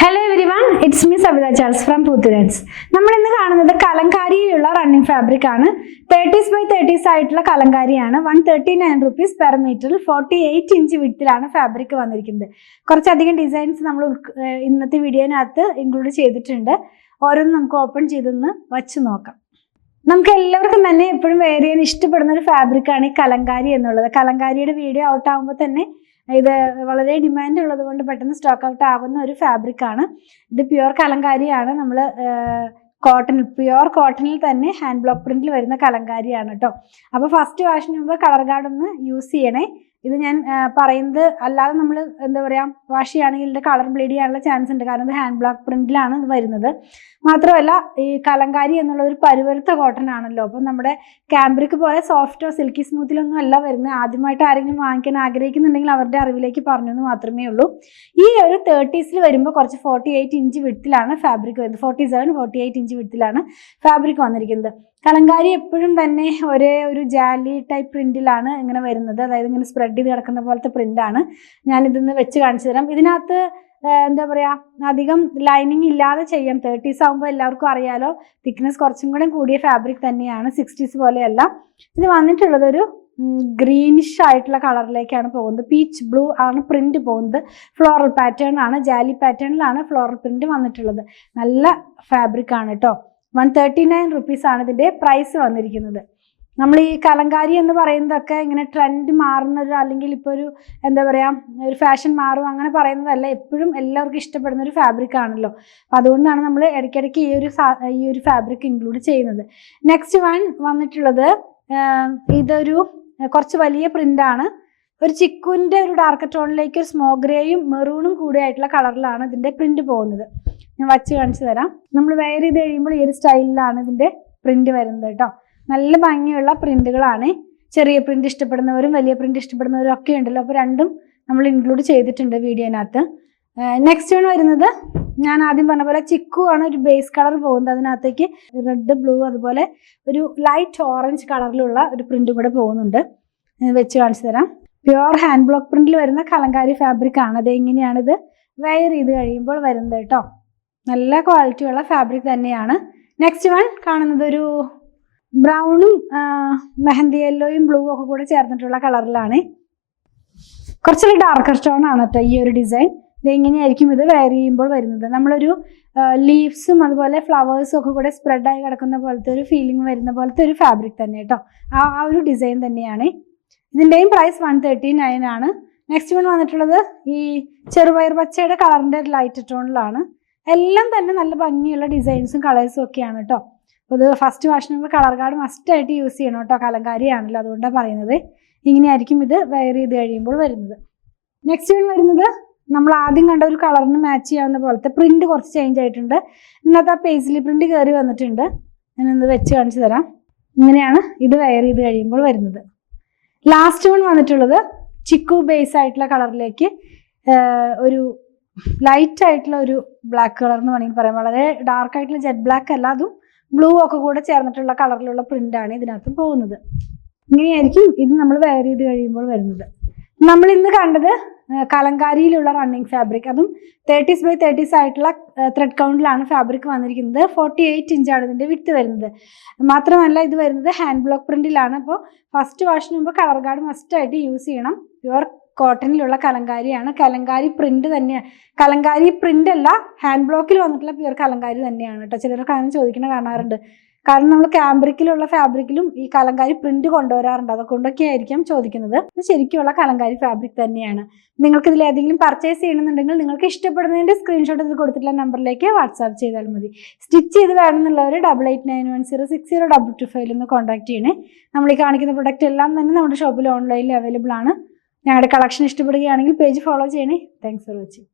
Hello everyone, it's me Savitha Charles from Poothirats. നമ്മൾ ഇന്ന് കാണുന്നത് കലങ്കാരിയിലുള്ള റണ്ണിംഗ് ഫാബ്രിക് ആണ്. 30s by 30s ആയിട്ടുള്ള കലങ്കാരിയാണ്. 139 rupees per meter, 48 inch വിഡ്ത്തിലാണ് ഫാബ്രിക് വന്നിരിക്കുന്നത്. കുറച്ചധികം ഡിസൈൻസ് നമ്മൾ ഇന്നത്തെ വീഡിയോനകത്ത് ഇൻക്ലൂഡ് ചെയ്തിട്ടുണ്ട്. ഓരോന്നും നമുക്ക് ഓപ്പൺ ചെയ്തൊന്ന് വച്ച് നോക്കാം. നമുക്ക് എല്ലാവർക്കും തന്നെ എപ്പോഴും വെയർ ചെയ്യാൻ ഇഷ്ടപ്പെടുന്ന ഒരു ഫാബ്രിക് ആണ് ഈ കലങ്കാരി എന്നുള്ളത്. കലങ്കാരിയുടെ വീഡിയോ ഔട്ട് ആകുമ്പോൾ തന്നെ ഇത് വളരെ ഡിമാൻഡ് ഉള്ളത് കൊണ്ട് പെട്ടെന്ന് സ്റ്റോക്ക് ഔട്ട് ആവുന്ന ഒരു ഫാബ്രിക് ആണ്. ഇത് പ്യുവർ കലങ്കാരിയാണ്. നമ്മൾ പ്യുവർ കോട്ടണിൽ തന്നെ ഹാൻഡ് ബ്ലോക്ക് പ്രിന്റിൽ വരുന്ന കലങ്കാരിയാണ് കേട്ടോ. അപ്പോൾ ഫസ്റ്റ് വാഷിന് മുമ്പ് കളർ ഗാർഡ് ഒന്ന് യൂസ് ചെയ്യണേ. ഇത് ഞാൻ പറയുന്നത് അല്ലാതെ നമ്മൾ എന്താ പറയുക, വാഷ് ചെയ്യുകയാണെങ്കിൽ ഇതിൻ്റെ കളർ ബ്ലീഡ് ചെയ്യാനുള്ള ചാൻസ് ഉണ്ട്. കാരണം ഇത് ഹാൻഡ് ബ്ലോക്ക് പ്രിന്റിലാണ് ഇത് വരുന്നത്. മാത്രമല്ല ഈ കലങ്കാരി എന്നുള്ളത് ഒരു പരുവരുത്ത കോട്ടൺ ആണല്ലോ. അപ്പം നമ്മുടെ ക്യാമ്പ്രിക് പോലെ സോഫ്റ്റോ സിൽക്കി സ്മൂത്തിലൊന്നും അല്ല വരുന്നത്. ആദ്യമായിട്ട് ആരെങ്കിലും വാങ്ങിക്കാൻ ആഗ്രഹിക്കുന്നുണ്ടെങ്കിൽ അവരുടെ അറിവിലേക്ക് പറഞ്ഞു എന്ന് മാത്രമേ ഉള്ളൂ. ഈ ഒരു 30s വരുമ്പോൾ കുറച്ച് 48 ഇഞ്ച് വിഡ്ത്തിലാണ് ഫാബ്രിക് വരുന്നത്. 48 ഇഞ്ച് വിഡ്ത്തിലാണ് ഫാബ്രിക് വന്നിരിക്കുന്നത്. കലങ്കാരി എപ്പോഴും തന്നെ ഒരേ ഒരു ജാലി ടൈപ്പ് പ്രിന്റിലാണ് ഇങ്ങനെ വരുന്നത്. അതായത് ഇങ്ങനെ സ്പ്രെഡ് ചെയ്ത് കിടക്കുന്ന പോലത്തെ പ്രിന്റാണ്. ഞാനിതൊന്ന് വെച്ച് കാണിച്ചു തരാം. ഇതിനകത്ത് എന്താ പറയുക, അധികം ലൈനിങ് ഇല്ലാതെ ചെയ്യാം. 30s ആകുമ്പോൾ എല്ലാവർക്കും അറിയാലോ, തിക്നെസ് കുറച്ചും കൂടെ കൂടിയ ഫാബ്രിക് തന്നെയാണ്. 60s പോലെയല്ല. ഇത് വന്നിട്ടുള്ളത് ഒരു ഗ്രീനിഷ് ആയിട്ടുള്ള കളറിലേക്കാണ് പോകുന്നത്. പീച്ച് ബ്ലൂ ആണ് പ്രിന്റ് പോകുന്നത്. ഫ്ലോറൽ പാറ്റേൺ ആണ്, ജാലി പാറ്റേണിലാണ് ഫ്ലോറൽ പ്രിന്റ് വന്നിട്ടുള്ളത്. നല്ല ഫാബ്രിക് ആണ് കേട്ടോ. 139 rupees ആണ് ഇതിൻ്റെ പ്രൈസ് വന്നിരിക്കുന്നത്. നമ്മൾ ഈ കലങ്കാരി എന്ന് പറയുന്നതൊക്കെ ഇങ്ങനെ ട്രെൻഡ് മാറുന്നൊരു, അല്ലെങ്കിൽ ഇപ്പോൾ ഒരു എന്താ പറയുക, ഒരു ഫാഷൻ മാറും അങ്ങനെ പറയുന്നതല്ല. എപ്പോഴും എല്ലാവർക്കും ഇഷ്ടപ്പെടുന്ന ഒരു ഫാബ്രിക് ആണല്ലോ. അപ്പം അതുകൊണ്ടാണ് നമ്മൾ ഇടയ്ക്കിടയ്ക്ക് ഈ ഒരു ഫാബ്രിക് ഇൻക്ലൂഡ് ചെയ്യുന്നത്. നെക്സ്റ്റ് വന്നിട്ടുള്ളത് ഇതൊരു കുറച്ച് വലിയ പ്രിൻ്റാണ്. ഒരു ചിക്കുവിൻ്റെ ഒരു ഡാർക്ക് ടോണിലേക്ക് ഒരു സ്മോക്ക് ഗ്രേയും മെറൂണും കൂടിയായിട്ടുള്ള കളറിലാണ് ഇതിൻ്റെ പ്രിന്റ് പോകുന്നത്. ഞാൻ വച്ച് കാണിച്ചു തരാം. നമ്മൾ വെയർ ചെയ്ത് കഴിയുമ്പോൾ ഈ ഒരു സ്റ്റൈലിലാണ് ഇതിൻ്റെ പ്രിന്റ് വരുന്നത് കേട്ടോ. നല്ല ഭംഗിയുള്ള പ്രിന്റുകളാണ്. ചെറിയ പ്രിന്റ് ഇഷ്ടപ്പെടുന്നവരും വലിയ പ്രിന്റ് ഇഷ്ടപ്പെടുന്നവരും ഒക്കെ ഉണ്ടല്ലോ. അപ്പോൾ രണ്ടും നമ്മൾ ഇൻക്ലൂഡ് ചെയ്തിട്ടുണ്ട് വീഡിയോനകത്ത്. നെക്സ്റ്റ് ആണ് വരുന്നത്, ഞാൻ ആദ്യം പറഞ്ഞ പോലെ ചിക്കു ആണ് ഒരു ബേസ് കളർ പോകുന്നത്. അതിനകത്തേക്ക് റെഡ്, ബ്ലൂ, അതുപോലെ ഒരു ലൈറ്റ് ഓറഞ്ച് കളറിലുള്ള ഒരു പ്രിന്റും കൂടെ പോകുന്നുണ്ട്. വെച്ച് കാണിച്ചു തരാം. പ്യുവർ ഹാൻഡ് ബ്ലോക്ക് പ്രിന്റിൽ വരുന്ന കലങ്കാരി ഫാബ്രിക് ആണ്. അത് എങ്ങനെയാണിത് വെയർ ചെയ്ത് കഴിയുമ്പോൾ വരുന്നത് കേട്ടോ. നല്ല ക്വാളിറ്റിയുള്ള ഫാബ്രിക് തന്നെയാണ്. നെക്സ്റ്റ് വൺ കാണുന്നത് ഒരു ബ്രൗണും മെഹന്തി യെല്ലോയും ബ്ലൂ ഒക്കെ കൂടെ ചേർന്നിട്ടുള്ള കളറിലാണ്. കുറച്ചൊരു ഡാർക്കർ സ്റ്റോൺ ആണ് കേട്ടോ ഈ ഒരു ഡിസൈൻ. ഇത് എങ്ങനെയായിരിക്കും ഇത് വെയർ ചെയ്യുമ്പോൾ വരുന്നത്. നമ്മളൊരു ലീവ്സും അതുപോലെ ഫ്ലവേഴ്സും ഒക്കെ കൂടെ സ്പ്രെഡായി കിടക്കുന്ന പോലത്തെ ഒരു ഫീലിംഗ് വരുന്ന പോലത്തെ ഒരു ഫാബ്രിക് തന്നെ കേട്ടോ. ആ ഒരു ഡിസൈൻ തന്നെയാണ്. ഇതിൻ്റെയും പ്രൈസ് 139 ആണ്. നെക്സ്റ്റ് വൺ വന്നിട്ടുള്ളത് ഈ ചെറുപയർ പച്ചയുടെ കളറിൻ്റെ ലൈറ്റ് ടോണിലാണ്. എല്ലാം തന്നെ നല്ല ഭംഗിയുള്ള ഡിസൈൻസും കളേഴ്സും ഒക്കെയാണ് കേട്ടോ. അപ്പോൾ ഇത് ഫസ്റ്റ് വാഷിന് മുമ്പ് കളർ ഗാർഡ് മസ്റ്റായിട്ട് യൂസ് ചെയ്യണം കേട്ടോ. കലങ്കാരിയാണല്ലോ, അതുകൊണ്ടാണ് പറയുന്നത്. ഇങ്ങനെയായിരിക്കും ഇത് വെയർ ചെയ്ത് കഴിയുമ്പോൾ വരുന്നത്. നെക്സ്റ്റ് വൺ വരുന്നത് നമ്മൾ ആദ്യം കണ്ട ഒരു കളറിന് മാച്ച് ചെയ്യാവുന്ന പോലത്തെ പ്രിന്റ് കുറച്ച് ചേഞ്ച് ആയിട്ടുണ്ട്. ഇന്നത്തെ ആ പേസ്ലി പ്രിന്റ് കയറി വന്നിട്ടുണ്ട്. ഞാനൊന്ന് വെച്ച് കാണിച്ചു തരാം. ഇങ്ങനെയാണ് ഇത് വെയർ ചെയ്ത് കഴിയുമ്പോൾ വരുന്നത്. ലാസ്റ്റ് വൺ വന്നിട്ടുള്ളത് ചിക്കു ബേസ് ആയിട്ടുള്ള കളറിലേക്ക് ഒരു ലൈറ്റ് ആയിട്ടുള്ള ഒരു ബ്ലാക്ക് കളർ എന്ന് വേണമെങ്കിൽ പറയാം. വളരെ ഡാർക്ക് ആയിട്ടുള്ള ജെറ്റ് ബ്ലാക്ക് അല്ല, അതും ബ്ലൂ ഒക്കെ കൂടെ ചേർന്നിട്ടുള്ള കളറിലുള്ള പ്രിന്റാണ് ഇതിനകത്ത് പോകുന്നത്. ഇങ്ങനെയായിരിക്കും ഇത് നമ്മൾ വെയർ ചെയ്ത് കഴിയുമ്പോൾ വരുന്നത്. നമ്മൾ ഇന്ന് കണ്ടത് കലങ്കാരിയിലുള്ള റണ്ണിങ് ഫാബ്രിക്, അതും 30s by 30s ആയിട്ടുള്ള ത്രെഡ് കൗണ്ടിലാണ് ഫാബ്രിക് വന്നിരിക്കുന്നത്. 48 ഇഞ്ചാണ് ഇതിൻ്റെ വിഡ്ത്ത് വരുന്നത്. മാത്രമല്ല ഇത് വരുന്നത് ഹാൻഡ് ബ്ലോക്ക് പ്രിന്റിലാണ്. അപ്പോൾ ഫസ്റ്റ് വാഷിന് മുമ്പ് കളർ ഗാർഡ് മസ്റ്റായിട്ട് യൂസ് ചെയ്യണം. പ്യുവർ കോട്ടണിലുള്ള കലങ്കാരിയാണ്. കലങ്കാരി പ്രിന്റ് തന്നെയാണ്. കലങ്കാരി പ്രിന്റ് അല്ല, ഹാൻഡ് ബ്ലോക്കിൽ വന്നിട്ടുള്ള പ്യുവർ കലങ്കാരി തന്നെയാണ് കേട്ടോ. ചിലരൊക്കെ അങ്ങനെ ചോദിക്കുന്ന കാണാറുണ്ട്. കാരണം നമ്മൾ ക്യാമ്പ്രിക്കിലുള്ള ഫാബ്രിക്കിലും ഈ കലങ്കാരി പ്രിന്റ് കൊണ്ടുവരാറുണ്ട്. അതുകൊണ്ടൊക്കെ ആയിരിക്കും ചോദിക്കുന്നത്. ഇത് ശരിക്കുമുള്ള കലങ്കാരി ഫാബ്രിക് തന്നെയാണ്. നിങ്ങൾക്ക് ഇതിൽ ഏതെങ്കിലും പർച്ചേസ് ചെയ്യണമെന്നുണ്ടെങ്കിൽ നിങ്ങൾക്ക് ഇഷ്ടപ്പെടുന്നതിൻ്റെ സ്ക്രീൻഷോട്ട് ഇതിൽ കൊടുത്തിട്ടുള്ള നമ്പറിലേക്ക് വാട്സാപ്പ് ചെയ്താൽ മതി. സ്റ്റിച്ച് ചെയ്ത് വേണമെന്നുള്ളവർ 8891060225 കോൺടാക്ട് ചെയ്യണേ. നമ്മൾ ഈ കാണിക്കുന്ന പ്രൊഡക്റ്റ് എല്ലാം തന്നെ നമ്മുടെ ഷോപ്പിൽ ഓൺലൈനിൽ അവൈലബിൾ ആണ്. ഞങ്ങളുടെ കളക്ഷൻ ഇഷ്ടപ്പെടുകയാണെങ്കിൽ പേജ് ഫോളോ ചെയ്യണേ. Thanks for watching.